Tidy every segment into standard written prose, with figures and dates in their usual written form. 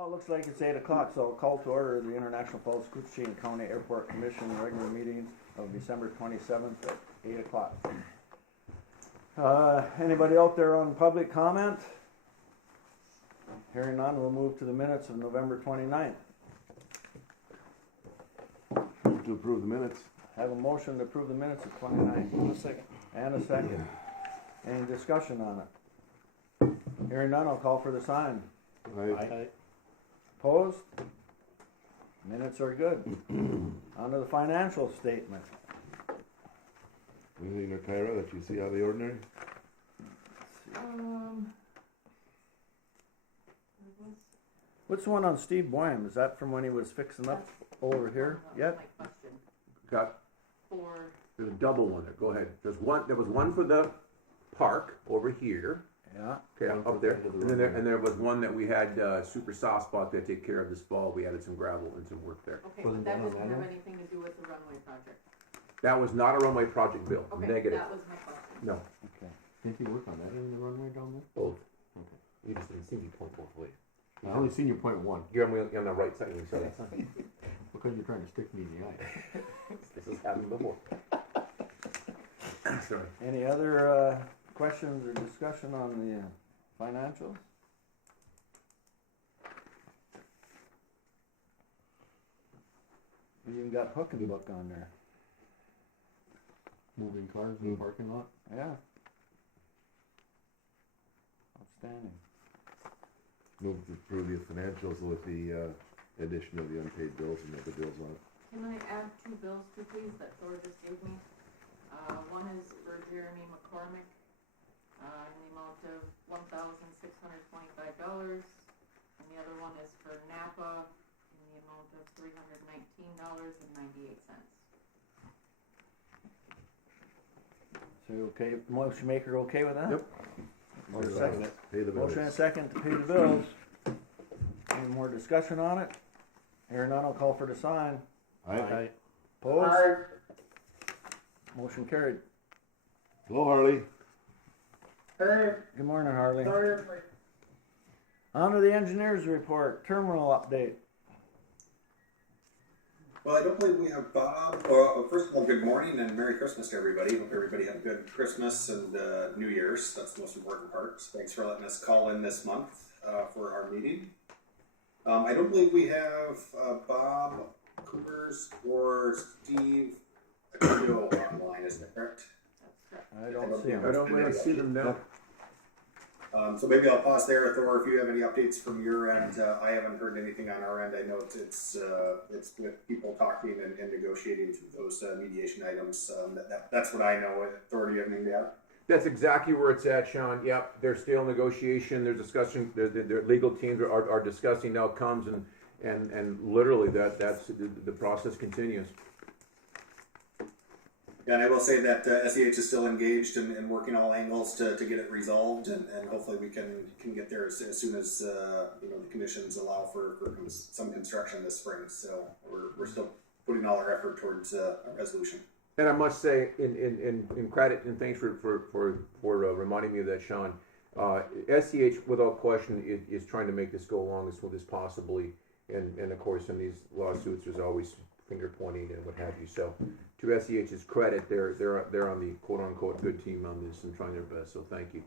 Well, it looks like it's 8 o'clock, so I'll call to order the International Falls Koochiching County Airport Commission regular meeting of December 27th at 8 o'clock. Anybody out there on public comment? Hearing none, we'll move to the minutes of November 29th. Move to approve the minutes. Have a motion to approve the minutes of 29th. A second. And a second. Any discussion on it? Hearing none, I'll call for the sign. Aye. Opposed? Minutes are good. On to the financial statement. Anything there, Tyra, that you see out of the ordinary? What's the one on Steve Boyum? Is that from when he was fixing up over here? Yep. Got For there's a double one there. Go ahead. There was one for the park over here. Yeah. Okay, up there. And there was one that we had super soft spot to take care of this fall. We added some gravel and some work there. okay, but that doesn't have anything to do with the runway project. That was not a runway project, Bill. Okay, Negative. that was my question. No, Okay. Didn't you work on that in the runway down there? both. Okay. You just didn't see me point both ways. I only seen your point one You're on the right side of me, so that's not. because you're trying to stick me in the eye. This has happened before. Sorry. Any other questions or discussion on the financials? We even got hook and book on there. Moving cars in the parking lot. Yeah. Outstanding. Move to approve the financials with the addition of the unpaid bills and other bills on it. Can I add two bills too, please, that Thor just gave me? One is for Jeremy McCormick, in the amount of $1,625, and the other one is for Napa in the amount of $319.98. So you okay, motion maker okay with that? Yep. Or second? Pay the bills. Motion and second to pay the bills. Any more discussion on it? Hearing none, I'll call for the sign. Aye. Opposed? Motion carried. Hello, Harley. Hey, Good morning, Harley. sorry, On to the engineer's report, terminal update. well, I don't believe we have Bob. Well, first of all, good morning and Merry Christmas to everybody. Hope everybody had a good Christmas and New Year's. That's the most important part. So thanks for letting us call in this month for our meeting. I don't believe we have Bob Coopers or Steve Aquino online, is that correct? That's correct. I don't see him. I don't really see them now. So maybe I'll pause there, Thor, if you have any updates from your end. I haven't heard anything on our end. I know it's with people talking and negotiating through those mediation items. That's what I know. Thor, do you have anything to add? That's exactly where it's at, Sean. Yep, they're still in negotiation. They're discussing. Their legal teams are discussing outcomes, and literally that's the process continues. And I will say that SEH is still engaged and working all angles to get it resolved, and hopefully we can get there as soon as the conditions allow for some construction this spring. So we're still putting all our effort towards a resolution. And I must say, in credit and thanks for reminding me of that, Sean. SEH, without question, is trying to make this go along as smooth as possibly. And of course, in these lawsuits, there's always finger pointing and what have you. So, to SEH's credit, they're on the quote unquote good team on this and trying their best. So, thank you.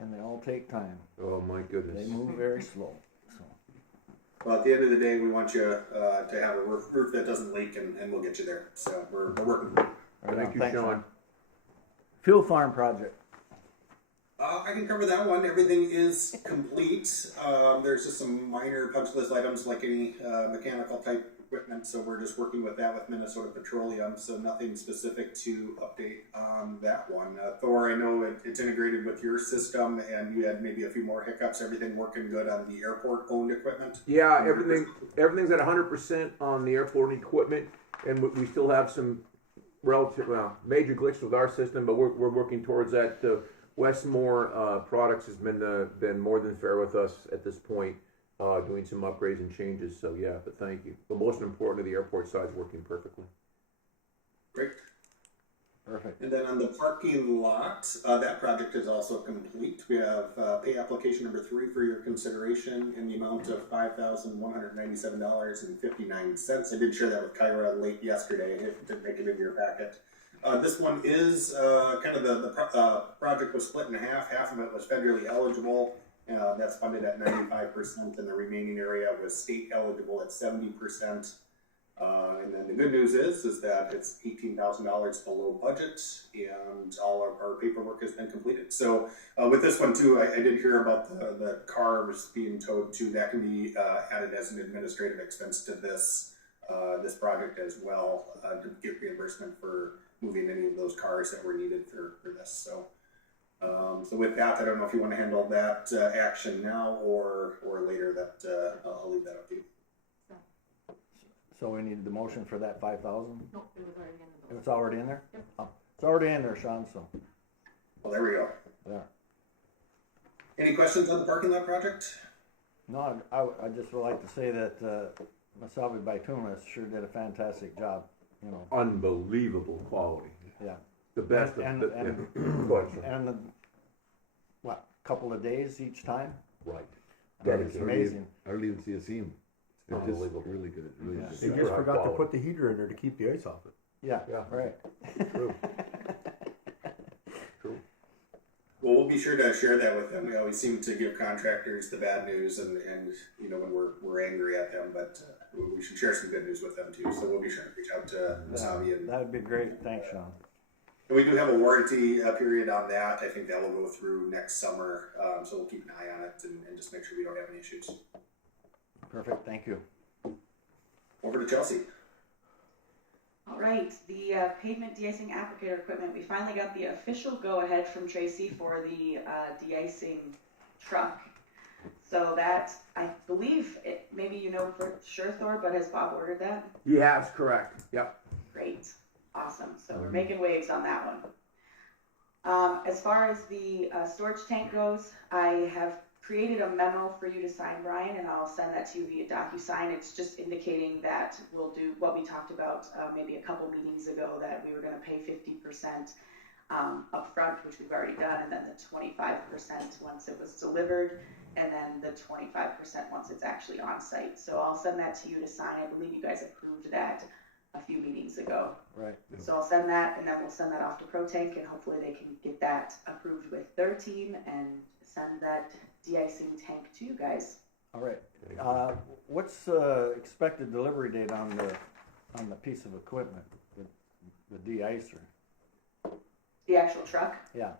And they all take time. Oh my goodness. They move very slow. So. Well, at the end of the day, we want you to have a roof that doesn't leak, and we'll get you there. So we're working. Thank you, Thanks, Sean. man. Fuel farm project. I can cover that one. Everything is complete. There's just some minor punch list items like any mechanical type equipment, so we're just working with that with Minnesota Petroleum, so nothing specific to update on that one. Thor, I know it's integrated with your system, and you had maybe a few more hiccups. Everything working good on the airport-owned equipment? Yeah, everything's at 100% on the airport equipment, and we still have some major glitches with our system, but we're working towards that. Westmore Products has been more than fair with us at this point, doing some upgrades and changes. So yeah, but thank you. But most importantly, the airport side is working perfectly. Great. Perfect. And then on the parking lot, that project is also complete. We have pay application number 3 for your consideration in the amount of $5,197.59. I did share that with Kyra late yesterday. It didn't make it into your packet. This one is kind of the project was split in half. Half of it was federally eligible. That's funded at 95%, and the remaining area was state eligible at 70%. And then the good news is that it's $18,000 below budget, and all of our paperwork has been completed. So with this one too, I did hear about the cars being towed too. That can be added as an administrative expense to this project as well, to get reimbursement for moving any of those cars that were needed for this. So with that, I don't know if you want to handle that action now or later. That I'll leave that up to you. So we need the motion for that 5,000? Nope, it was already in the bill. It's already in there? Yep. Oh, it's already in there, Sean, so, Well, there we go. yeah. Any questions on the parking lot project? No, I just would like to say that Masabi Baitunas sure did a fantastic job, you know, Unbelievable quality. yeah. The best And- of and- Go ahead, sir. And the, couple of days each time? Right. I mean, it's Dedicated. amazing. I hardly even see a seam. It's just Unbelievable. really good, really Yeah. good. They Super just high forgot to quality. put the heater in there to keep the ice off it. Yeah, Yeah. right. True. True. Well, we'll be sure to share that with them. We always seem to give contractors the bad news, and you know when we're angry at them, but we should share some good news with them too. So we'll be sure to reach out to Masabi, and That would be great, thanks, Sean. we do have a warranty period on that. I think that will go through next summer, so we'll keep an eye on it and just make sure we don't have any issues. Perfect, thank you. Over to Chelsea. All right, the pavement de-icing applicator equipment, we finally got the official go-ahead from Tracy for the de-icing truck. So that, I believe, maybe you know for sure, Thor, but has Bob ordered that? Yeah, that's correct. Yep. Great, awesome, so we're making waves on that one. As far as the storage tank goes, I have created a memo for you to sign, Brian, and I'll send that to you via DocuSign. It's just indicating that we'll do what we talked about maybe a couple meetings ago, that we were going to pay 50% up front, which we've already done, and then the 25% once it was delivered, and then the 25% once it's actually on site. So I'll send that to you to sign. I believe you guys approved that a few meetings ago. Right. So I'll send that, and then we'll send that off to ProTank, and hopefully they can get that approved with their team and send that de-icing tank to you guys. All right. What's expected delivery date on the piece of equipment, the de-icer? The actual truck, Yeah.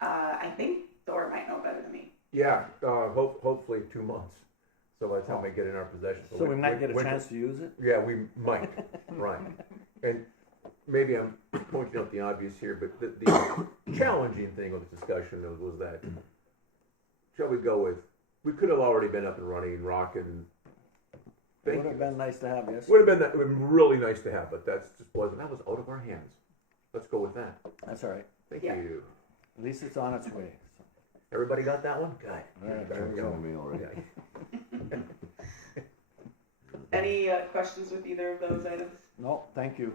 I think Thor might know better than me. Yeah. Hopefully 2 months. So by the time we get it in our possession. So we might get a winter- chance to use it? Yeah, we might. Right. And maybe I'm pointing out the obvious here, but the challenging thing with this discussion was that, shall we go with, we could have already been up and running, rocking. Would have been nice to have, yes. Would have been really nice to have, but that was out of our hands. Let's go with that. That's all right. Thank Yeah. you. At least it's on its way. So. Everybody got that one? Good. All right, there we Check's in go. the mail already. Yeah. Any questions with either of those items? No, thank you.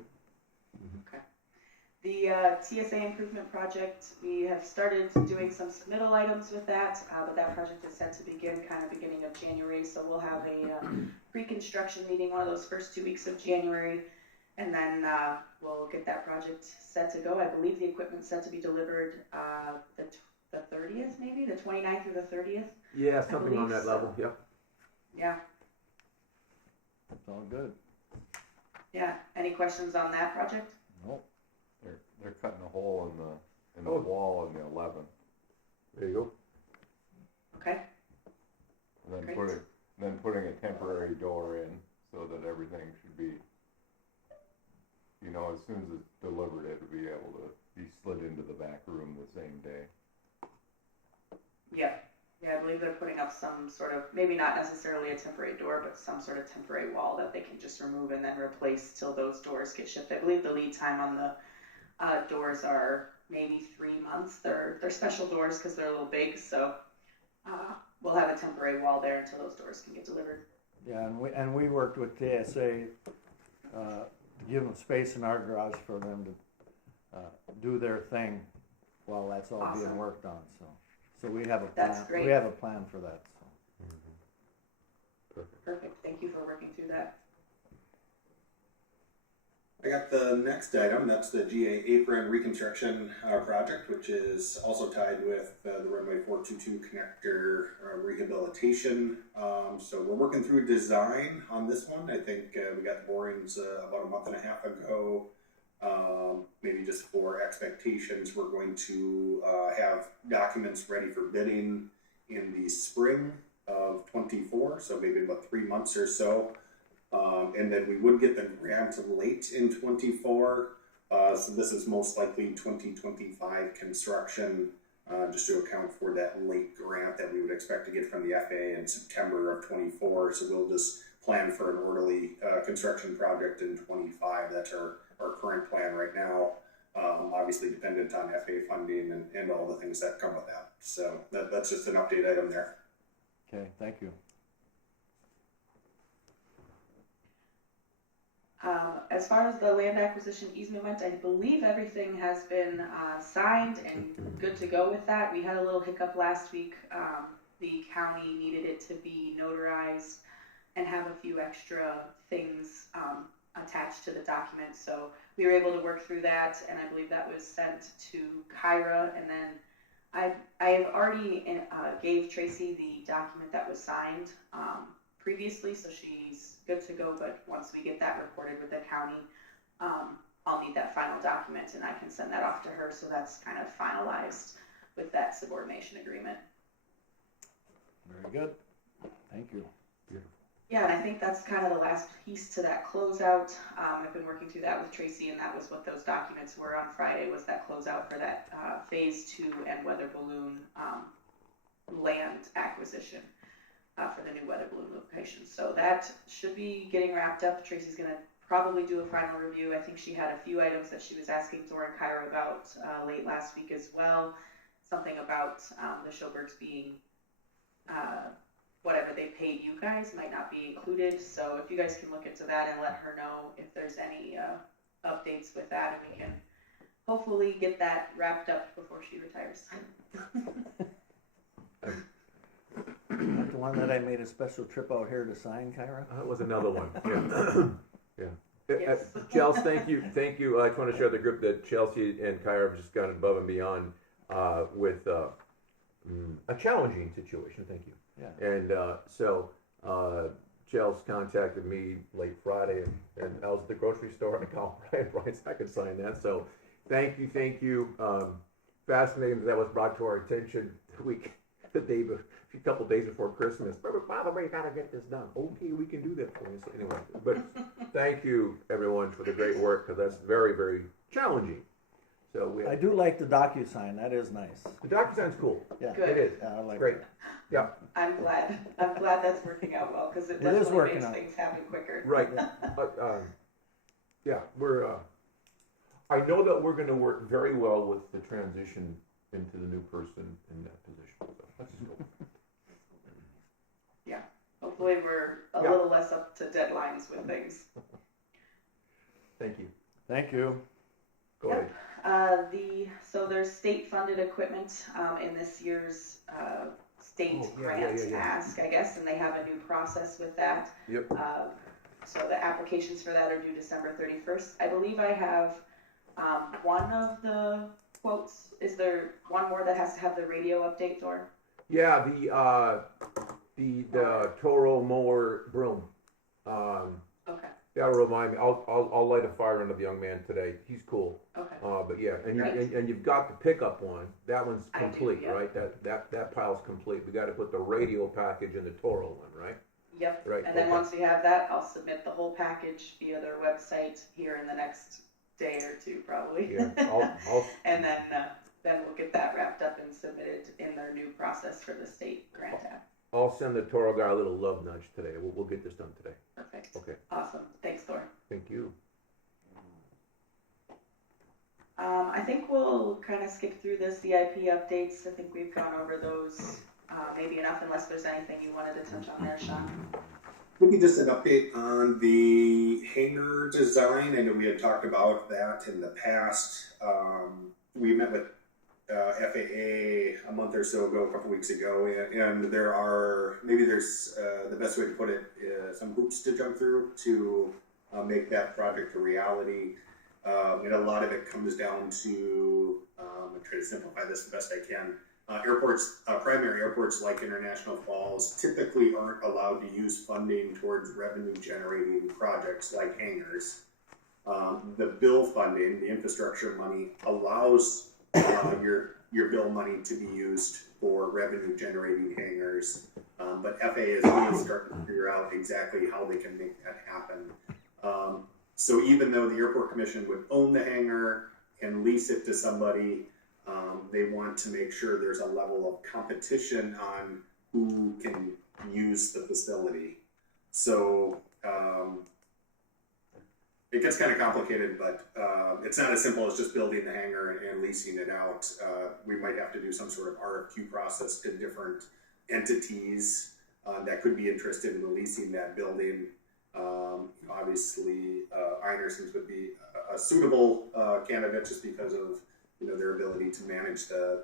The TSA improvement project, we have started doing some submittal items with that, but that project is set to begin kind of beginning of January, so we'll have a pre-construction meeting one of those first 2 weeks of January, and then we'll get that project set to go. I believe the equipment's set to be delivered the 30th, maybe, the 29th through the 30th. Yeah, something on believe that so. level. Yep. Yeah, It's all good. yeah. Any questions on that project? Nope. They're cutting a hole in the Oh. wall in the 11, There you go. Okay, and then Great. putting a temporary door in so that everything should be, as soon as it's delivered, it'll be able to be slid into the back room the same day. yeah. Yeah, I believe they're putting up some sort of, maybe not necessarily a temporary door, but some sort of temporary wall that they can just remove and then replace till those doors get shipped. I believe the lead time on the doors are maybe 3 months. They're special doors because they're a little big, so we'll have a temporary wall there until those doors can get delivered. Yeah, and we worked with TSA to give them space in our garage for them to do their thing while that's all being Awesome. worked on, so we have a plan. That's great. We have a plan for that, so. Perfect. Thank you for working through that. I got the next item, that's the GA apron reconstruction project, which is also tied with the runway 422 connector rehabilitation. So we're working through design on this one. I think we got the borings about a month and a half ago. Maybe just for expectations, we're going to have documents ready for bidding in the spring of 24, so maybe about 3 months or so. And then we would get the grant late in 24. So this is most likely 2025 construction, just to account for that late grant that we would expect to get from the FAA in September of 24. So we'll just plan for an orderly construction project in 25. That's our current plan right now. Obviously dependent on FAA funding and all the things that come with that. So that's just an update item there. Okay, thank you. As far as the land acquisition easement went, I believe everything has been signed and good to go with that. We had a little hiccup last week. The county needed it to be notarized and have a few extra things attached to the document. So we were able to work through that, and I believe that was sent to Kyra. And then I have already gave Tracy the document that was signed previously, so she's good to go. But once we get that recorded with the county, I'll need that final document, and I can send that off to her. So that's kind of finalized with that subordination agreement. Very good. Thank you. Yeah, and I think that's kind of the last piece to that closeout. I've been working through that with Tracy, and that was what those documents were on Friday, was that closeout for that phase 2 and weather balloon land acquisition for the new weather balloon location. So that should be getting wrapped up. Tracy's going to probably do a final review. I think she had a few items that she was asking Thor and Kyra about late last week as well. Something about the Schobergs being whatever they paid you guys might not be included. So if you guys can look into that and let her know if there's any updates with that, and we can hopefully get that wrapped up before she retires. Not the one that I made a special trip out here to sign, Kyra? That was another one. Yeah. Yeah. Yes. Chelsea, thank you. I just want to share the group that Chelsea and Kyra have just gone above and beyond with a challenging situation. Thank you. Yeah. And so Chelsea contacted me late Friday, and I was at the grocery store, and I called Brian so I could sign that. So thank you. Fascinating that was brought to our attention a couple days before Christmas. By the way, you gotta get this done. Okay, we can do that for you. So anyway, but thank you everyone for the great work, because that's very, very challenging. So I do like the DocuSign. That is nice. the DocuSign's cool. Yeah. Good. It is. Yeah, I like Great. that. Yeah. I'm glad that's working out well, because it It is definitely working makes out. things happen quicker. Right. Yeah, we're. I know that we're going to work very well with the transition into the new person in that position. So let's just go. Yeah. Hopefully we're a Yeah. little less up to deadlines with things. Thank you. Thank you. Go Yep. ahead. So there's state-funded equipment in this year's state grant ask, I guess, and they have a new process with that. Yep. So the applications for that are due December 31st. I believe I have one of the quotes. Is there one more that has to have the radio update, Thor? Yeah, the Toro mower broom. Okay. That'll remind me. I'll light a fire under the young man today. He's cool. Okay. But yeah, and Great. you've got the pickup one. That one's I do, complete, yeah. right? That pile's complete. We got to put the radio package in the Toro one, right? Yep. Right. And then okay. once we have that, I'll submit the whole package via their website here in the next day or two, probably. Yeah. I'll And then we'll get that wrapped up and submitted in their new process for the state grant app. I'll send the Toro guy a little love nudge today. We'll get this done today. Perfect. Okay. Awesome. Thanks, Thor. Thank you. I think we'll kind of skip through the CIP updates. I think we've gone over those maybe enough, unless there's anything you wanted to touch on there, Sean. Maybe just an update on the hangar design. I know we had talked about that in the past. We met with FAA a month or so ago, a couple weeks ago, and there's the best way to put it, some hoops to jump through to make that project a reality. And a lot of it comes down to, I try to simplify this the best I can. Primary airports like International Falls typically aren't allowed to use funding towards revenue generating projects like hangars. The bill funding, the infrastructure money, allows your bill money to be used for revenue generating hangars. But FAA is really starting to figure out exactly how they can make that happen. So even though the Airport Commission would own the hangar and lease it to somebody, they want to make sure there's a level of competition on who can use the facility. So it gets kind of complicated, but it's not as simple as just building the hangar and leasing it out. We might have to do some sort of RFQ process to different entities that could be interested in leasing that building. Obviously, Einerson's would be a suitable candidate just because of their ability to manage the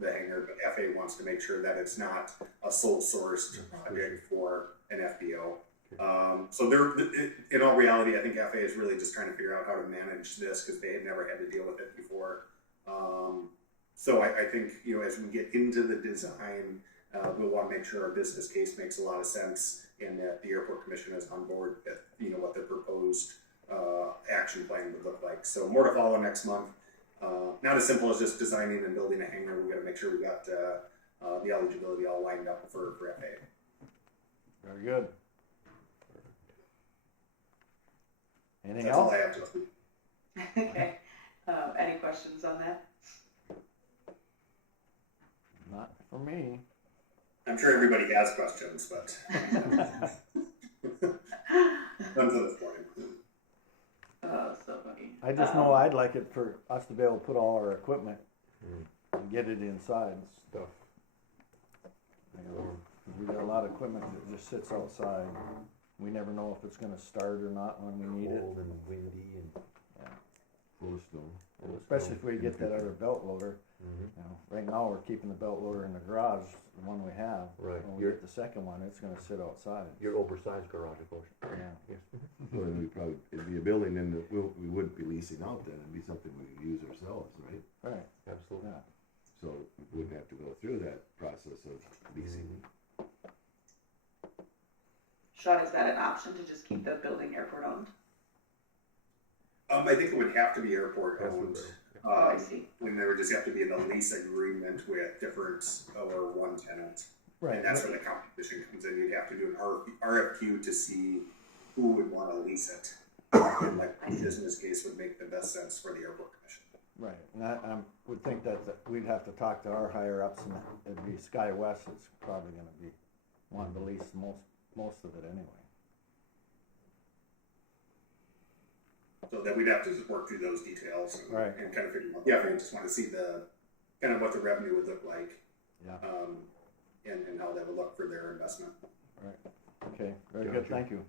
hangar, but FAA wants to make sure that it's not a sole sourced project for an FBO. So in all reality, I think FAA is really just trying to figure out how to manage this because they had never had to deal with it before. So I think as we get into the design, we'll want to make sure our business case makes a lot of sense and that the Airport Commission is on board with what the proposed action plan would look like. So more to follow next month. Not as simple as just designing and building a hangar. We've got to make sure we got the eligibility all lined up for FAA. Very good. Anything That's else? all I have to say. Okay. Any questions on that? Not for me. I'm sure everybody has questions, but none to this point. Oh, so funny. I just know I'd like it for us to be able to put all our equipment and get it inside stuff. We got a lot of equipment that just sits outside. We never know if it's going to start or not when we need it. Cold and windy and Full of snow. Especially if we get that other belt loader. Right now we're keeping the belt loader in the garage, the one we have. Right. When we get the second one, it's going to sit outside. your oversized garage, of course. Yeah. Yes. Well, then it'd be a building, and we wouldn't be leasing out then. It'd be something we could use ourselves, right? Right. Absolutely. Yeah. So we wouldn't have to go through that process of leasing. Sean, is that an option to just keep the building airport owned? I think it would have to be airport That's owned. what I see. And there would just have to be a lease agreement with different or one tenant. Right. And that's where the competition comes in. You'd have to do an RFQ to see who would want to lease it. And like the business case would make the best sense for the Airport Commission. Right, and I would think that we'd have to talk to our higher ups, and it'd be Sky West that's probably going to be wanting to lease most of it anyway. So then we'd have to just work through those details and, Right. and kind of figure out. Yeah, we just want to see the kind of what the revenue would look like, Yeah. and how that would look for their investment. Right. Okay. Very Gotcha. good. Thank you.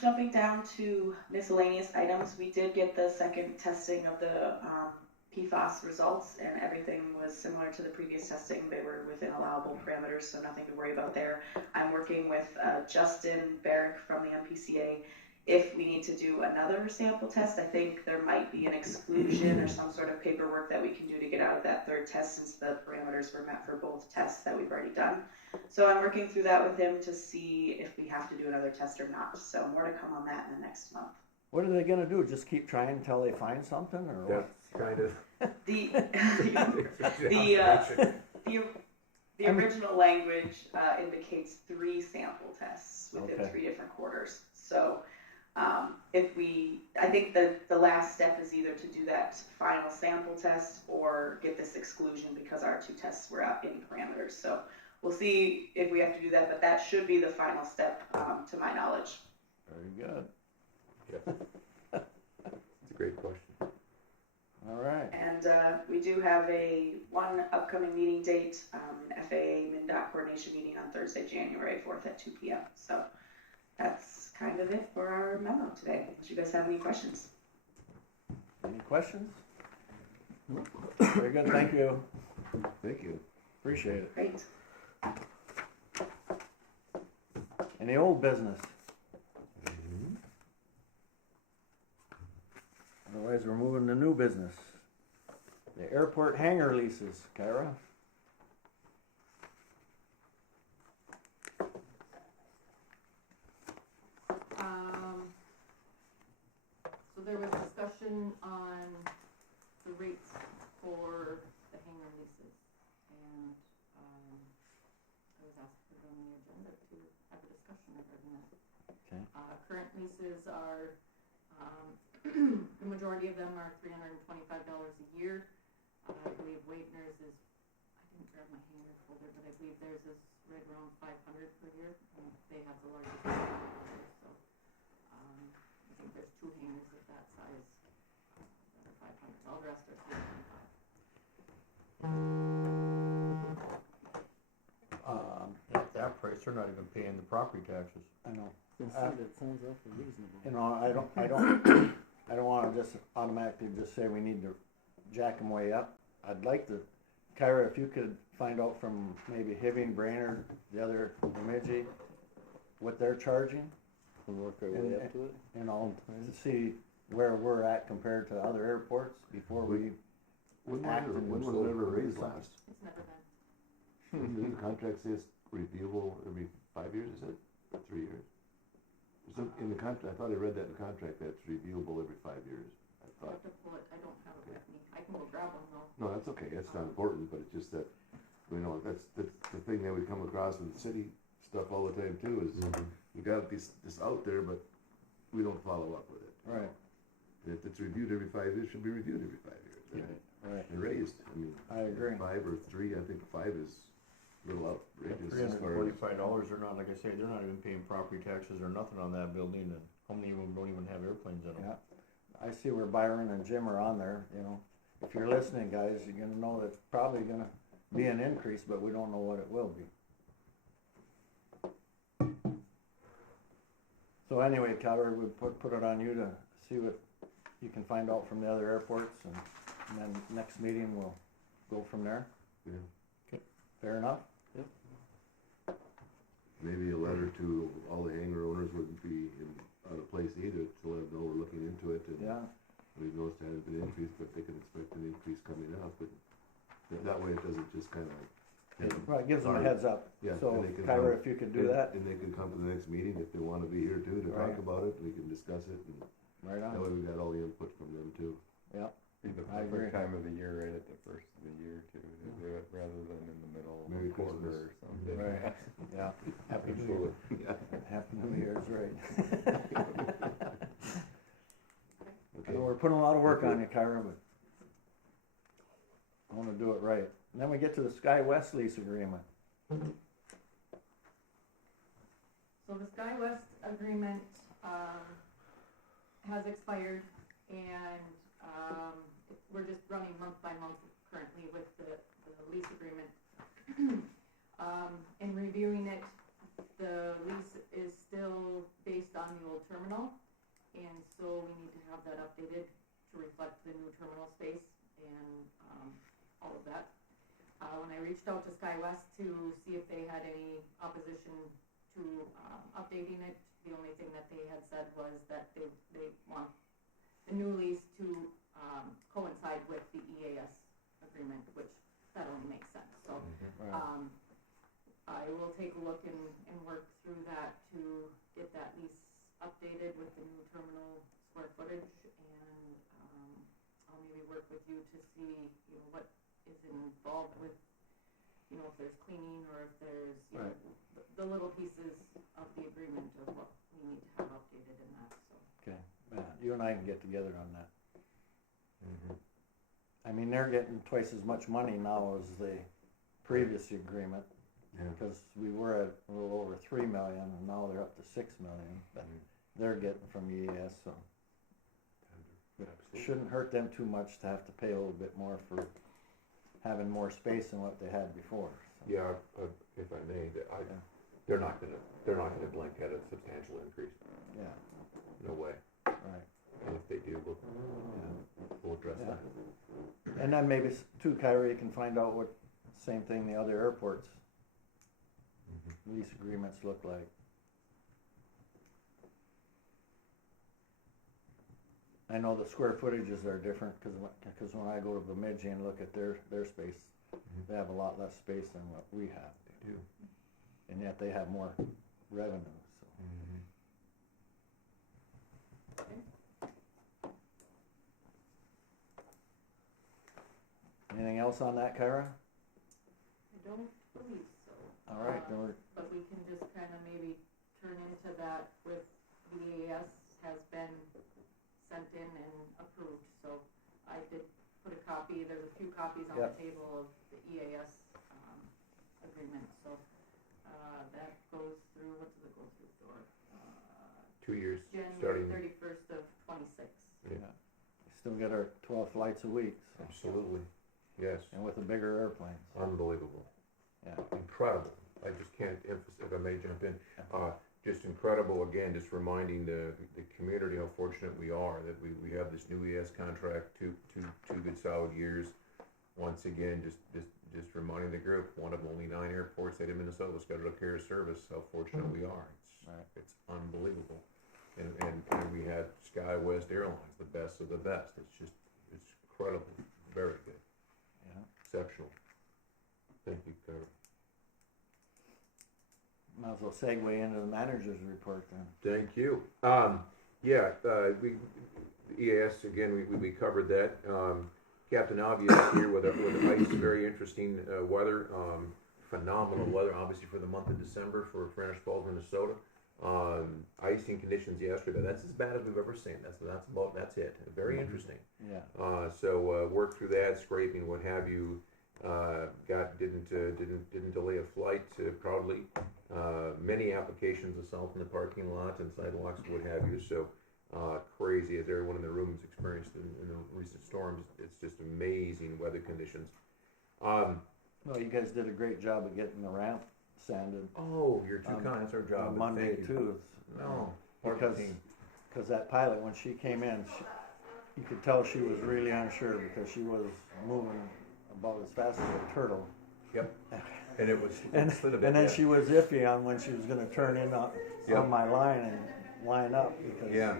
Jumping down to miscellaneous items, we did get the second testing of the PFAS results, and everything was similar to the previous testing. They were within allowable parameters, so nothing to worry about there. I'm working with Justin Barrick from the MPCA. If we need to do another sample test, I think there might be an exclusion or some sort of paperwork that we can do to get out of that third test, since the parameters were met for both tests that we've already done. So I'm working through that with him to see if we have to do another test or not. So more to come on that in the next month. What are they going to do? Just keep trying until they find something, or what? That's kind of. The original language indicates 3 sample tests within Okay. 3 different quarters. So I think the last step is either to do that final sample test or get this exclusion because our 2 tests were out in parameters. So we'll see if we have to do that, but that should be the final step to my knowledge. Very good. Yes. It's a great question. All right. And we do have one upcoming meeting date, FAA MnDOT coordination meeting on Thursday, January 4th at 2 p.m. So that's kind of it for our memo today. Unless you guys have any questions. Any questions? Very good, thank you. Thank you. Appreciate it. Great. Any old business? Otherwise, we're moving to new business. The airport hangar leases, Kyra. So there was discussion on the rates for the hangar leases, and, I was asked to put it on the agenda to have a discussion regarding that. Okay. Current leases are, the majority of them are $325 a year. I believe Waitner's is, I didn't grab my hangar folder, but I believe theirs is right around $500 per year, and they have the largest hangar, so, I think there's 2 hangars of that size that are 500. All the rest are 325. At that price, they're not even paying the property taxes. I know. That sounds awfully reasonable. You know, I don't wanna just automatically just say we need to jack them way up. I'd like to, Kyra, if you could find out from maybe Hibbing, Brainerd, the other Bemidji, what they're charging, And work our way up to it. you know, to see where we're at compared to other airports before we When act. was it ever raised last? It's never been. The new contract says reviewable every 5 years, is it? Or 3 years? In the contract, I thought I read that in the contract, that it's reviewable every 5 years. I I'll thought, have to pull it. I don't have it with me. I can go grab one though. no, that's okay, that's not important, but it's just that, you know, that's the thing that we come across with the city stuff all the time too, is we got this out there, but we don't follow up with it. Right, And if it's reviewed every 5 years, it should be reviewed every 5 years. right. And raised, I mean. I agree. 5 or 3, I think 5 is a little outrageous as far as. $345, they're not, like I say, they're not even paying property taxes or nothing on that building, and how many of them don't even have airplanes in them? Yeah. I see where Byron and Jim are on there, you know. If you're listening, guys, you're gonna know that's probably gonna be an increase, but we don't know what it will be. So anyway, Tyler, we put it on you to see what you can find out from the other airports, and then next meeting we'll go from there. Yeah. Okay. Fair enough? Maybe a letter to all the hangar owners wouldn't be out of place either, to let them know we're looking into it, and Yeah, we've noticed there hasn't been an increase, but they can expect an increase coming up, but that way it doesn't just kinda hit them. right, gives them a heads up. Yeah, So and they can Kyra, come- if you could do that, And they can come to the next meeting if they wanna be here too, to Right. talk about it, we can discuss it, and right that way on. we got all the input from them too. Yeah, Be the I agree. perfect time of the year, right at the first of the year too, to do it, rather than in the middle of Merry a quarter Christmas. or something. right, yeah. Happy New Year. Yeah. Happy New Year's, right. I Okay. know we're putting a lot of work on you, Kyra, but I wanna do it right. And then we get to the Sky West lease agreement. So the SkyWest agreement, has expired, and, we're just running month by month currently with the lease agreement. In reviewing it, the lease is still based on the old terminal, and so we need to have that updated to reflect the new terminal space and, all of that. When I reached out to SkyWest to see if they had any opposition to updating it, the only thing that they had said was that they want the new lease to coincide with the EAS agreement, which that only makes sense. So Right. I will take a look and work through that to get that lease updated with the new terminal square footage, and I'll maybe work with you to see, you know, what is involved with, you know, if there's cleaning or if there's, you know, the little pieces of the agreement of what we need to have updated in that, so. Okay, you and I can get together on that. Mhm. I mean, they're getting twice as much money now as the previous agreement, Yeah. because we were at a little over 3 million, and now they're up to 6 million, but they're getting from EAS, so. shouldn't hurt them too much to have to pay a little bit more for having more space than what they had before. So. Yeah, if I may, they're not gonna blink at a substantial increase. Yeah, No way. right. And if they do, we'll address Yeah. that. And then maybe too, Kyra, you can find out what same thing the other airports lease agreements look like. I know the square footages are different because when I go to Bemidji and look at their space, they have a lot less space than what we have. They do. And yet they have more revenue. So. Anything else on that, Kyra? I don't believe so. All right, then we're, But we can just kind of maybe turn into that with the EAS has been sent in and approved. So I did put a copy, there's a few copies on Yep. the table of the EAS agreement. So that goes through, what does it go through for? 2 years, January starting. 31st of 26. Yeah. still get our 12 flights a week. So. Absolutely. Yes. And with the bigger airplanes. Unbelievable. Yeah. Incredible. I just can't emphasize, if I may jump in, just incredible, again, just reminding the community how fortunate we are that we have this new ES contract, two good solid years. Once again, just reminding the group, one of only 9 airports in Minnesota with scheduled carrier service, how fortunate we are. It's unbelievable. And we had SkyWest Airlines, the best of the best. It's incredible. Very good. Yeah. Exceptional. Thank you, Carol. Might as well segue into the manager's report then. Thank you. We EAS again. We covered that. Captain Avi is here with ice. Very interesting weather. Phenomenal weather, obviously for the month of December for Furnish Falls, Minnesota. Icing conditions yesterday. That's as bad as we've ever seen. That's it. Very interesting. Yeah. So worked through that, scraping, what have you. Didn't delay a flight proudly. Many applications of salt in the parking lot and sidewalks, what have you. So crazy, as everyone in the room has experienced in the recent storms. It's just amazing weather conditions. Well, you guys did a great job of getting the ramp sanded. Oh, you're too kind. That's our job. On Monday Thank you. too. No, because that pilot, when she came in, you could tell she was really unsure because she was moving about as fast as a turtle. Yep. And it was and then she was iffy on when she was going to turn in on my line and line up because yeah.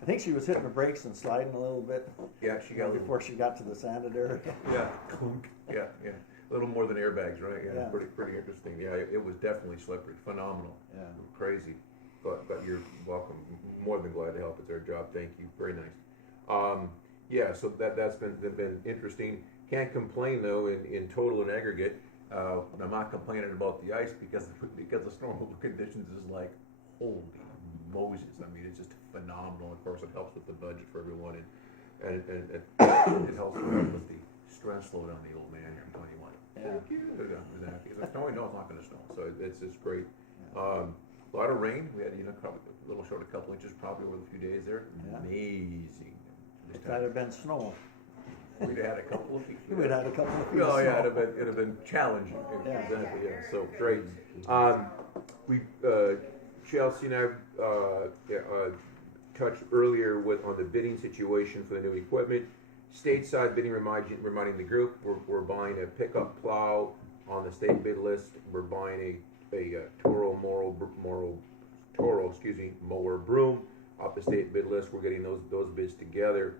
I think she was hitting the brakes and sliding a little bit. Yeah, she got before she got to the sanded area. Yeah, clunk. Yeah. A little more than airbags, right? Yeah. Pretty interesting. Yeah, it was definitely slippery. Phenomenal. Yeah. Crazy. But you're welcome. More than glad to help. It's our job. Thank you. Very nice. So that's been interesting. Can't complain though in total and aggregate. I'm not complaining about the ice because the storm conditions is like holy Moses. I mean, it's just phenomenal. Of course, it helps with the budget for everyone, and it helps with the stress load on the old man here in 21. Yeah. Thank you. Exactly. It's snowing. No, it's not going to snow. So it's just great. A lot of rain. We had probably a little short, a couple inches probably over the few days there. Yeah. Amazing. If that had been snow, we'd have had a couple of feet. We'd had a couple of feet. Oh of yeah, snow. it'd have been challenging. Yeah. Exactly. Yeah. So great. Chelsea and I touched earlier on the bidding situation for the new equipment. Stateside bidding, reminding the group, we're buying a pickup plow on the state bid list. We're buying a Toro mower broom off the state bid list. We're getting those bids together.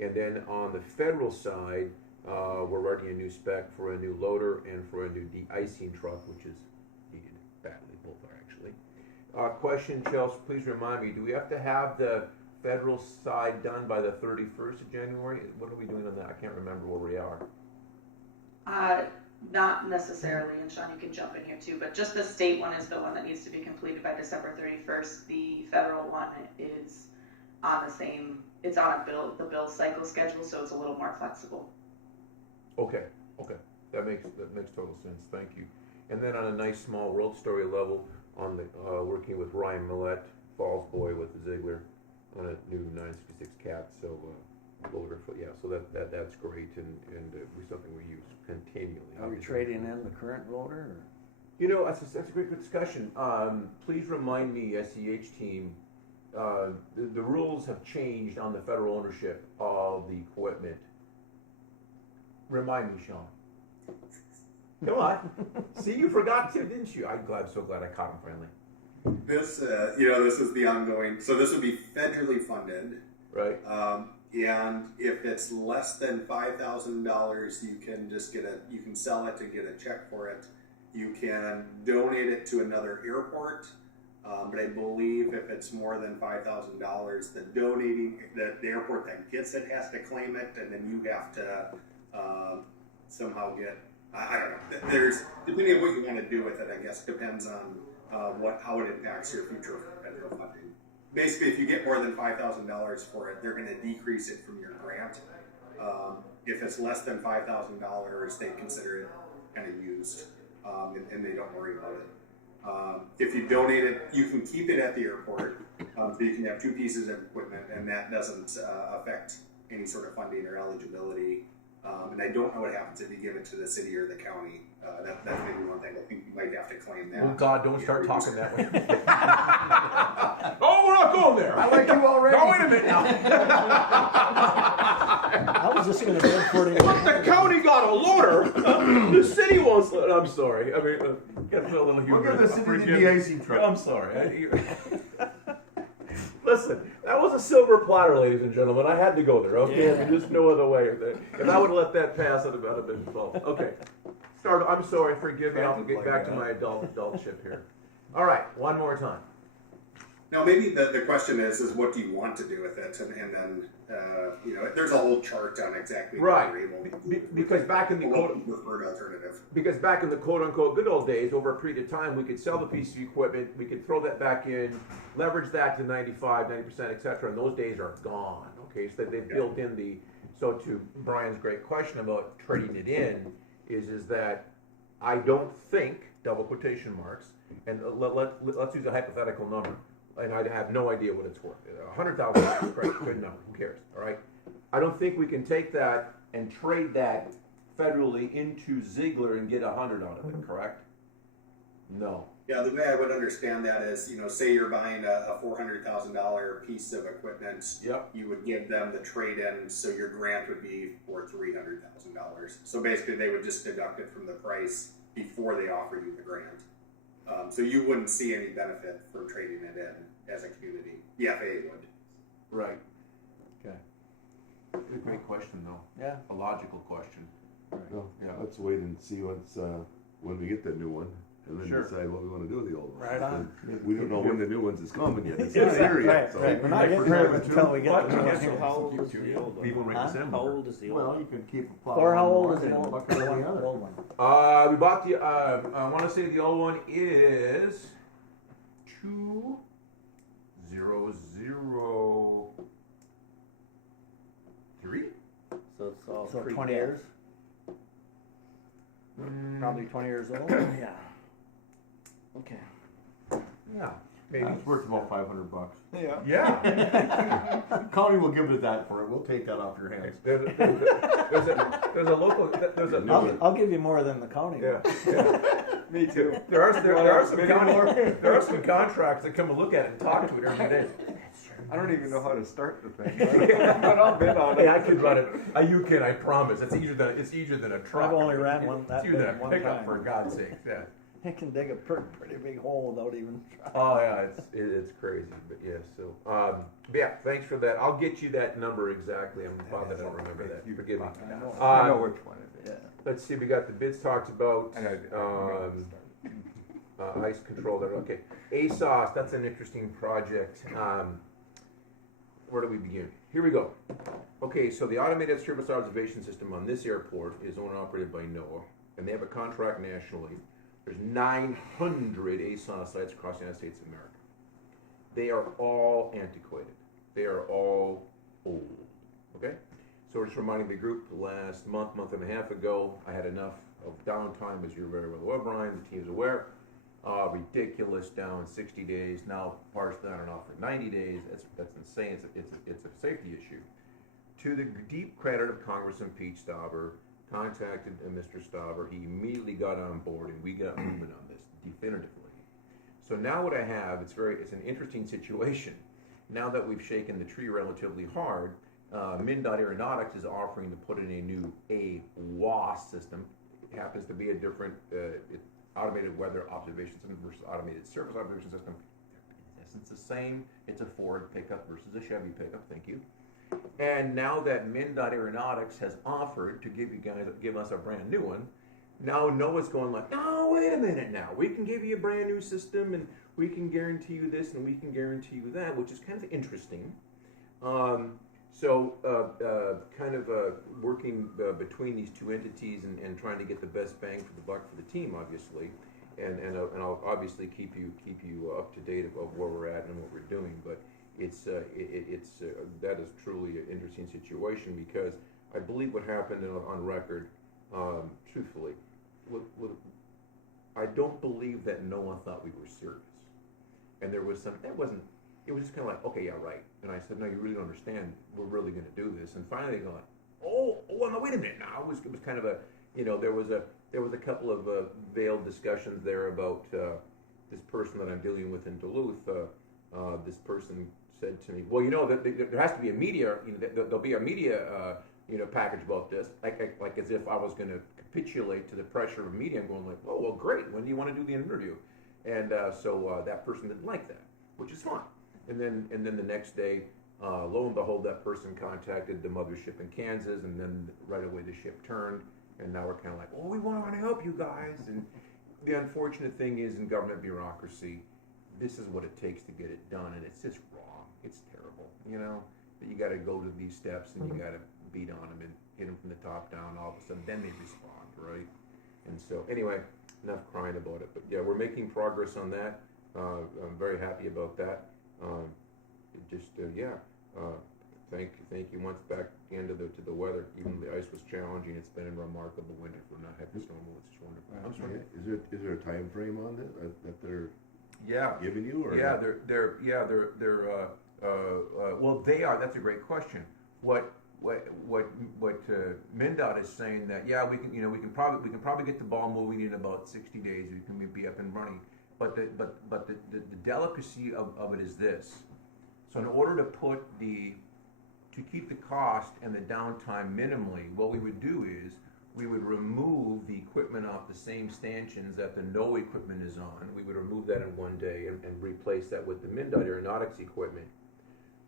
And then on the federal side, we're writing a new spec for a new loader and for a new de-icing truck, which is needed badly. Both are actually. Question, Chelsea, please remind me, do we have to have the federal side done by the 31st of January? What are we doing on that? I can't remember where we are. Not necessarily, and Sean, you can jump in here too, but just the state one is the one that needs to be completed by December 31st. The federal one is on it's on the bill cycle schedule, so it's a little more flexible. Okay. That makes total sense. Thank you. And then on a nice small world story level, on the working with Ryan Millett, Falls boy with the Ziegler, on a new 966 cat, so loader, so that's great, and we something we use continually. Are we trading in the current loader, or? You know, that's a great discussion. Please remind me, SEH team, the rules have changed on the federal ownership of the equipment. Remind me, Sean. Come on. See, you forgot too, didn't you? I'm so glad I caught him finally. This, this is the ongoing, so this would be federally funded. Right. And if it's less than $5,000, you can just you can sell it and get a check for it. You can donate it to another airport, but I believe if it's more than $5,000, the airport that gets it has to claim it, and then you have to somehow get. I don't know. There's depending on what you want to do with it. I guess depends on how it impacts your future federal funding. Basically, if you get more than $5,000 for it, they're going to decrease it from your grant. If it's less than $5,000, they consider it kind of used, and they don't worry about it. If you donate it, you can keep it at the airport, so you can have two pieces of equipment, and that doesn't affect any sort of funding or eligibility. And I don't know what happens if you give it to the city or the county. That's maybe one thing. I think you might have to claim that. Oh God, don't start talking that way. Oh, we're not going there. I like you already. No, wait a minute now. I was just gonna bid for it. But the county got a loader. The city wants. I'm sorry. I mean, gotta put a little humor. We'll give the city Forgive the me. icing truck. I'm sorry. Listen, that was a silver platter, ladies and gentlemen. I had to go there. Okay, Yeah. there's no other way. If I would have let that pass, I'd have been involved. Okay. I'm sorry. Forgive me. I'll get back to my adultship here. All right, one more time. Now, maybe the question is what do you want to do with it? And then, there's a whole chart on exactly Right. what you're able to do. Because back in the preferred alternative. Because back in the quote-unquote good old days, over a period of time, we could sell the piece of equipment, we could throw that back in, leverage that to 95, 90%, etc., and those days are gone, okay? So they've built in so to Brian's great question about trading it in, is that I don't think, double quotation marks, and let's use a hypothetical number, and I have no idea what it's worth. $100,000, great, good number, who cares, all right? I don't think we can take that and trade that federally into Ziegler and get 100 out of it, correct? No. Yeah, the way I would understand that is, say you're buying a $400,000 piece of equipment, Yep. you would give them the trade-in, so your grant would be for $300,000. So basically, they would just deduct it from the price before they offer you the grant. So you wouldn't see any benefit from trading it in as a community. The FAA would. Right. Okay. Great question, though. Yeah. A logical question. Well, Yeah. let's wait and see when we get that new one, and then Sure. decide what we want to do with the old one. Right on. We don't know when the new one's is coming yet. It's Right, not here yet. So. right. We're not getting rid of it until we get the new What? one. So how old is the old one? People right Huh? December. How old is the old Well, one? you could keep a plow. Or how on old one is the and old bucket on the other. one? We bought the, I want to say the old one is 2003? So it's all So pre- 20 years? Probably 20 years old? Yeah. Okay. Yeah, maybe. It's worth about $500. Yeah. Yeah. County will give us that for it. We'll take that off your hands. There's a local, there's a, I'll give you more than the county. yeah, will. yeah. Me too. There are some contracts that come and look at it and talk to it every day. I don't even know how to start the thing. But I'll bid on Hey, it. I could run it. You can, I promise. It's easier than a truck. I've only ran one that It's easier than big a one pickup, time. for God's sake. Yeah. It can dig a pretty big hole without even trying. Oh yeah, it's crazy, but yeah. So but yeah, thanks for that. I'll get you that number exactly. I'm bothered I don't remember that. Forgive me. I know which one it is. Yeah. Let's see. We got the bids talked about. And I Ice control there. Okay, ASOS. That's an interesting project. Where do we begin? Here we go. Okay, so the automated service observation system on this airport is owned and operated by NOAA, and they have a contract nationally. There's 900 ASOS sites across the United States of America. They are all antiquated. They are all old. Okay? So we're just reminding the group last month and a half ago, I had enough of downtime, as you're very well aware, Brian, the team's aware. ridiculous, down 60 days, now partially on and off for 90 days. That's insane. It's a safety issue. To the deep credit of Congressman Pete Stauber, contacted Mr. Stauber. He immediately got on board, and we got moving on this definitively. So now what I have, it's an interesting situation. Now that we've shaken the tree relatively hard, MnDOT Aeronautics is offering to put in a new AWOS system. It happens to be a different automated weather observation system versus automated surface observation system. In essence, the same. It's a Ford pickup versus a Chevy pickup. Thank you. And now that MnDOT Aeronautics has offered to give us a brand new one, now NOAA's going like, no, wait a minute now. We can give you a brand new system, and we can guarantee you this, and we can guarantee you that, which is kind of interesting. Working between these two entities and trying to get the best bang for the buck for the team, obviously, and I'll obviously keep you up to date of where we're at and what we're doing. But that is truly an interesting situation, because I believe what happened on record, truthfully, I don't believe that NOAA thought we were serious, and there was it was just kind of like, okay, yeah, right. And I said, no, you really don't understand. We're really going to do this. And finally, they go like, oh, no, wait a minute now. It was kind of there was a couple of veiled discussions there about this person that I'm dealing with in Duluth. This person said to me, well, there has to be a media, there'll be a media, package about this, like as if I was going to capitulate to the pressure of media. I'm going like, oh, well, great. When do you want to do the interview? And so that person didn't like that, which is fine. And then the next day, lo and behold, that person contacted the mothership in Kansas, and then right away the ship turned, and now we're kind of like, oh, we want to help you guys. And the unfortunate thing is, in government bureaucracy, this is what it takes to get it done, and it's just wrong. It's terrible, that you got to go to these steps, and you got to beat on them and hit them from the top down. All of a sudden, then they respond, right? And so, anyway, enough crying about it. But yeah, we're making progress on that. I'm very happy about that. Thank you. Once back into the weather, even the ice was challenging. It's been a remarkable winter for not having snow. It's just wonderful. I'm sorry. Is there a time frame on that they're giving you? Or well, they are. That's a great question. What MnDOT is saying that we can probably get the ball moving in about 60 days. We can be up and running. But the delicacy of it is this. So in order to keep the cost and the downtime minimally, what we would do is we would remove the equipment off the same stanchions that the NOAA equipment is on. We would remove that in one day and replace that with the MnDOT Aeronautics equipment.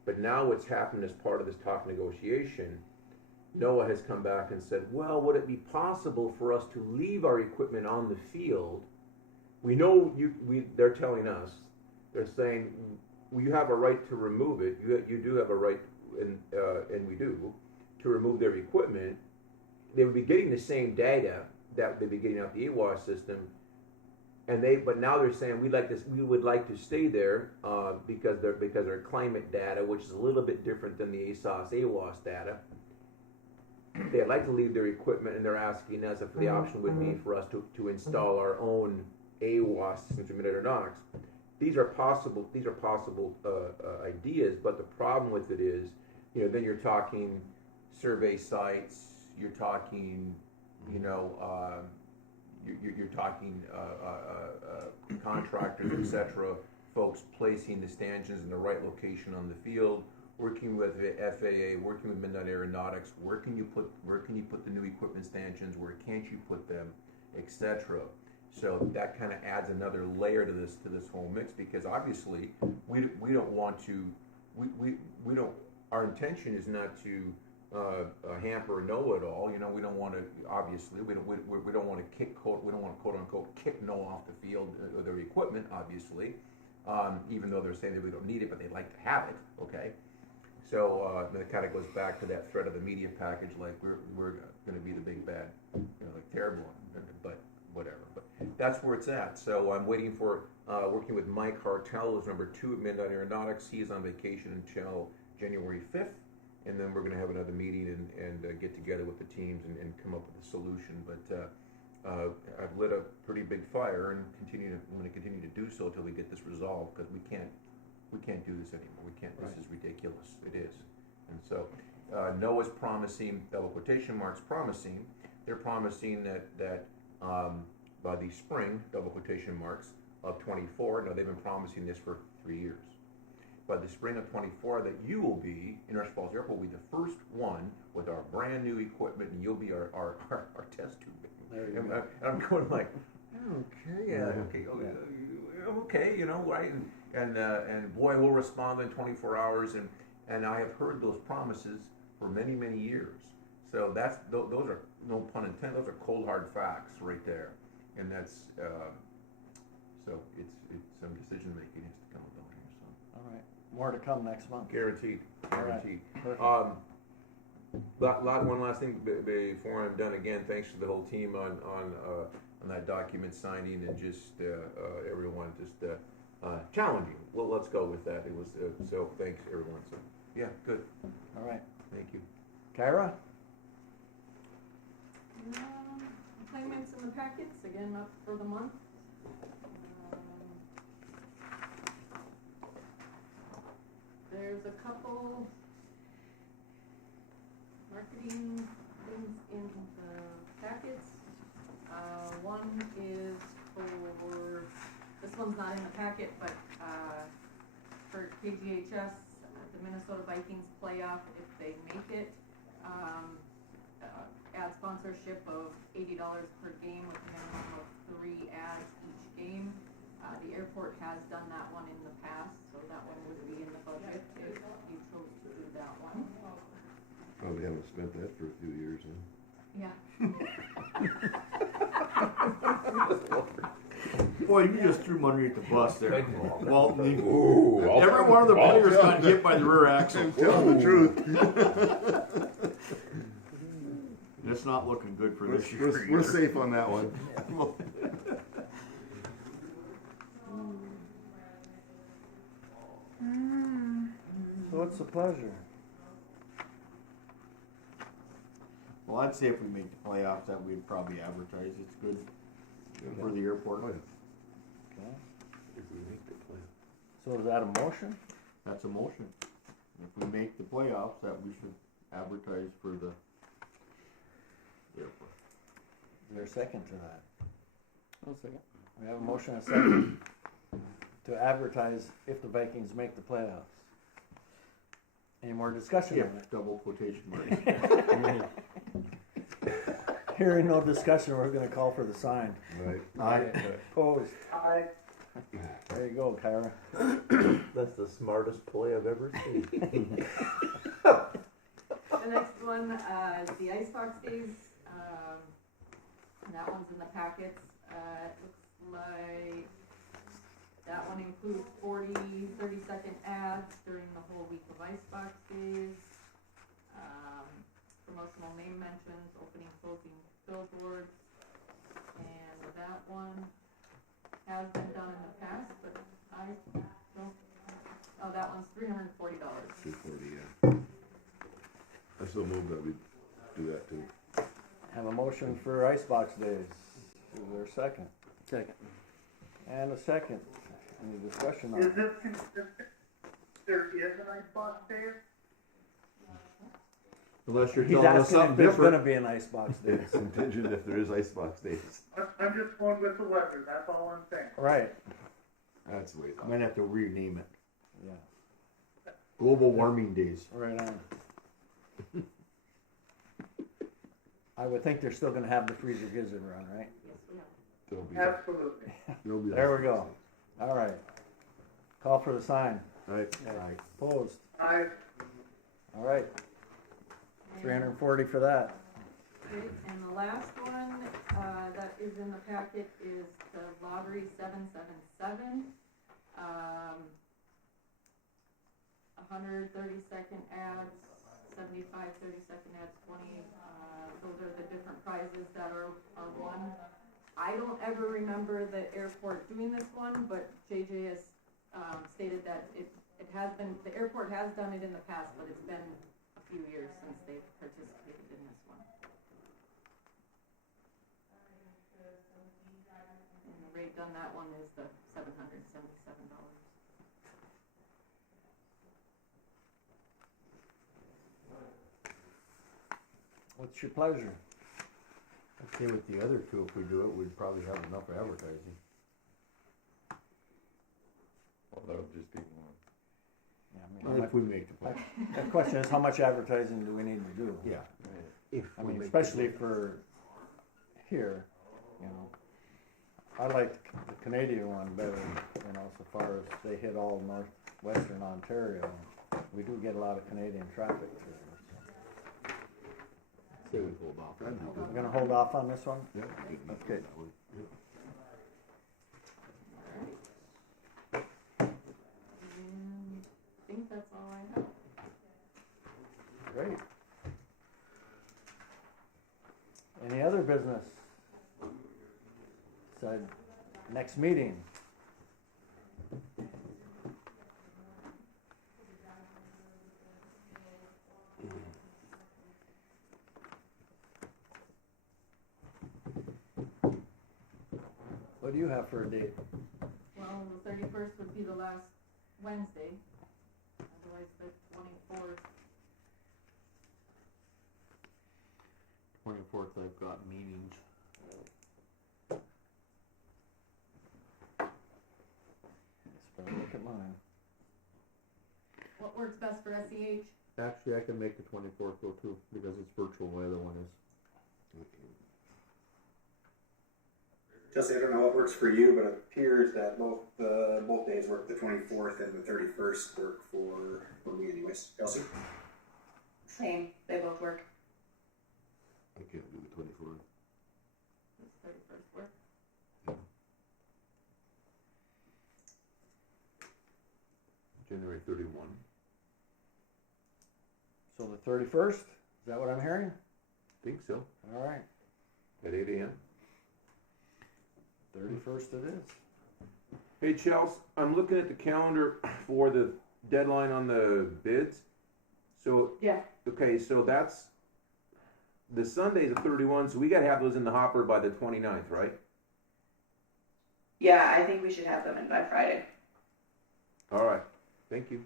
But now what's happened as part of this talk negotiation, NOAA has come back and said, well, would it be possible for us to leave our equipment on the field? We know they're telling us, they're saying, you have a right to remove it. You do have a right, and we do, to remove their equipment. They would be getting the same data that they'd be getting out the AWOS system, but now they're saying we would like to stay there because their climate data, which is a little bit different than the ASOS AWOS data. They'd like to leave their equipment, and they're asking us if the option would be for us to install our own AWOS system through MnDOT Aeronautics. These are possible ideas, but the problem with it is, then you're talking survey sites, you're talking, you're talking contractors, etc. Folks placing the stanchions in the right location on the field, working with the FAA, working with MnDOT Aeronautics. Where can you put the new equipment stanchions? Where can't you put them, etc. So that kind of adds another layer to this whole mix, because obviously we don't want to our intention is not to hamper NOAA at all. We don't want to we don't want to quote unquote kick NOAA off the field or their equipment, obviously, even though they're saying that we don't need it, but they'd like to have it. Okay, so it kind of goes back to that threat of the media package, like we're going to be the big bad, like terrible one, but whatever. But that's where it's at. So I'm waiting for working with Mike Hartel, who's number 2 at MnDOT Aeronautics. He is on vacation until January 5th, and then we're going to have another meeting and get together with the teams and come up with a solution. But I've lit a pretty big fire and I'm going to continue to do so until we get this resolved, because we can't do this anymore. We can't. This is ridiculous. It is. And so NOAA's promising, double quotation marks promising, they're promising that by the spring, double quotation marks, of 24. Now they've been promising this for 3 years. By the spring of 24, that you will be, International Falls Airport will be the first one with our brand new equipment, and you'll be our test tube. And I'm going like, okay, okay, you know, right? And boy, we'll respond in 24 hours. And I have heard those promises for many, many years. So those are, no pun intended, those are cold hard facts right there. And that's so it's some decision making has to come about here. So All right, more to come next month. guaranteed. All right. Perfect. One last thing before I'm done. Again, thanks to the whole team on that document signing, and just everyone just challenging. Well, let's go with that. It was so. Thanks everyone. So yeah, good. All right, Thank you. Kyra? Assignments in the packets, again, up for the month. There's a couple marketing things in the packets. One is for, this one's not in the packet, but for KGHS, the Minnesota Vikings playoff, if they make it, ad sponsorship of $80 per game with a minimum of 3 ads each game. The airport has done that one in the past, so that one would be in the budget if you chose to do that one. Probably haven't spent that for a few years, huh? Yeah. Boy, you just threw him underneath the bus there. Walton. Ooh, Every one of the players got hit by the rear axle. Tell the truth. It's not looking good for this year. We're safe on that one. So what's the pleasure? Well, I'd say if we make the playoffs, that we'd probably advertise. It's good for the airport. Okay. So is that a motion? That's a motion. If we make the playoffs, that we should advertise for the airport. Is there a second to that? One second. We have a motion and a second to advertise if the Vikings make the playoffs. Any more discussion on If, double quotation marks. that? Hearing no discussion, we're gonna call for the sign. Right. Aye. Opposed? There you go, Kyra. That's the smartest play I've ever seen. The next one is the Icebox Days. And that one's in the packets. It looks like that one includes 40 30-second ads during the whole week of Icebox Days. Promotional name mentions, opening, closing billboards. And that one has been done in the past, but I don't, oh, that one's $340. 240, yeah. I still move that we do that too. Have a motion for Icebox Days. Is there a second? Second. And a second. Any discussion on Is it? this consistent? There is an Icebox Days? Unless you're He's telling us asking if something there's different. gonna be an Icebox Days. It's contingent if there is Icebox days. I'm just going with the weather, that's all I'm saying. Right, That's the way it's I'm gonna have to rename it. yeah, Global Warming Days. right on. I would think they're still gonna have the freezer gizzard run, right? Yes, we have. There'll be, Absolutely. there'll be There we go. All right. Call for the sign. Right. Right. Opposed? I, All right, 340 for that. Okay, and the last one, that is in the packet is the Lottery 777. 100 30-second ads, 75 30-second ads, 20, those are the different prizes that are won. I don't ever remember the airport doing this one, but JJ has stated that it has been, the airport has done it in the past, but it's been a few years since they've participated in this one. rate on that one is the $777. What's your pleasure? I'd say with the other two, if we do it, we'd probably have enough advertising. Well, that would just be one. Yeah, I mean, how If we make the play. The question is, how much advertising do we need to do? Yeah. I mean, especially for here, you know. I like the Canadian one better, you know, so far as they hit all northwestern Ontario. We do get a lot of Canadian traffic through there. Say we hold off. That'd be So. good. We're gonna hold off on this one? Yeah. Okay. That way. Yeah. And I think that's all I have. Great. Any other business? Said, next meeting. What do you have for a date? Well, the 31st would be the last Wednesday, otherwise the 24th. 24th, I've got meetings. Let's better look at mine. What works best for SEH? Actually, I can make the 24th go too, because it's virtual, the other one is. Jesse, I don't know what works for you, but it appears that both days work. The 24th and the 31st work for me, anyways. Kelsey? Same, they both work. I can't do the 24th. Does 31st work? January 31. So the 31st, is that what I'm hearing? Think so. All right, At 8 a.m. 31st it is. Hey, Chels, I'm looking at the calendar for the deadline on the bids. So, Yeah. okay, so that's, the Sunday's the 31, so we gotta have those in the hopper by the 29th, right? Yeah, I think we should have them in by Friday. All right, thank you.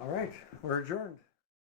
All right, we're adjourned.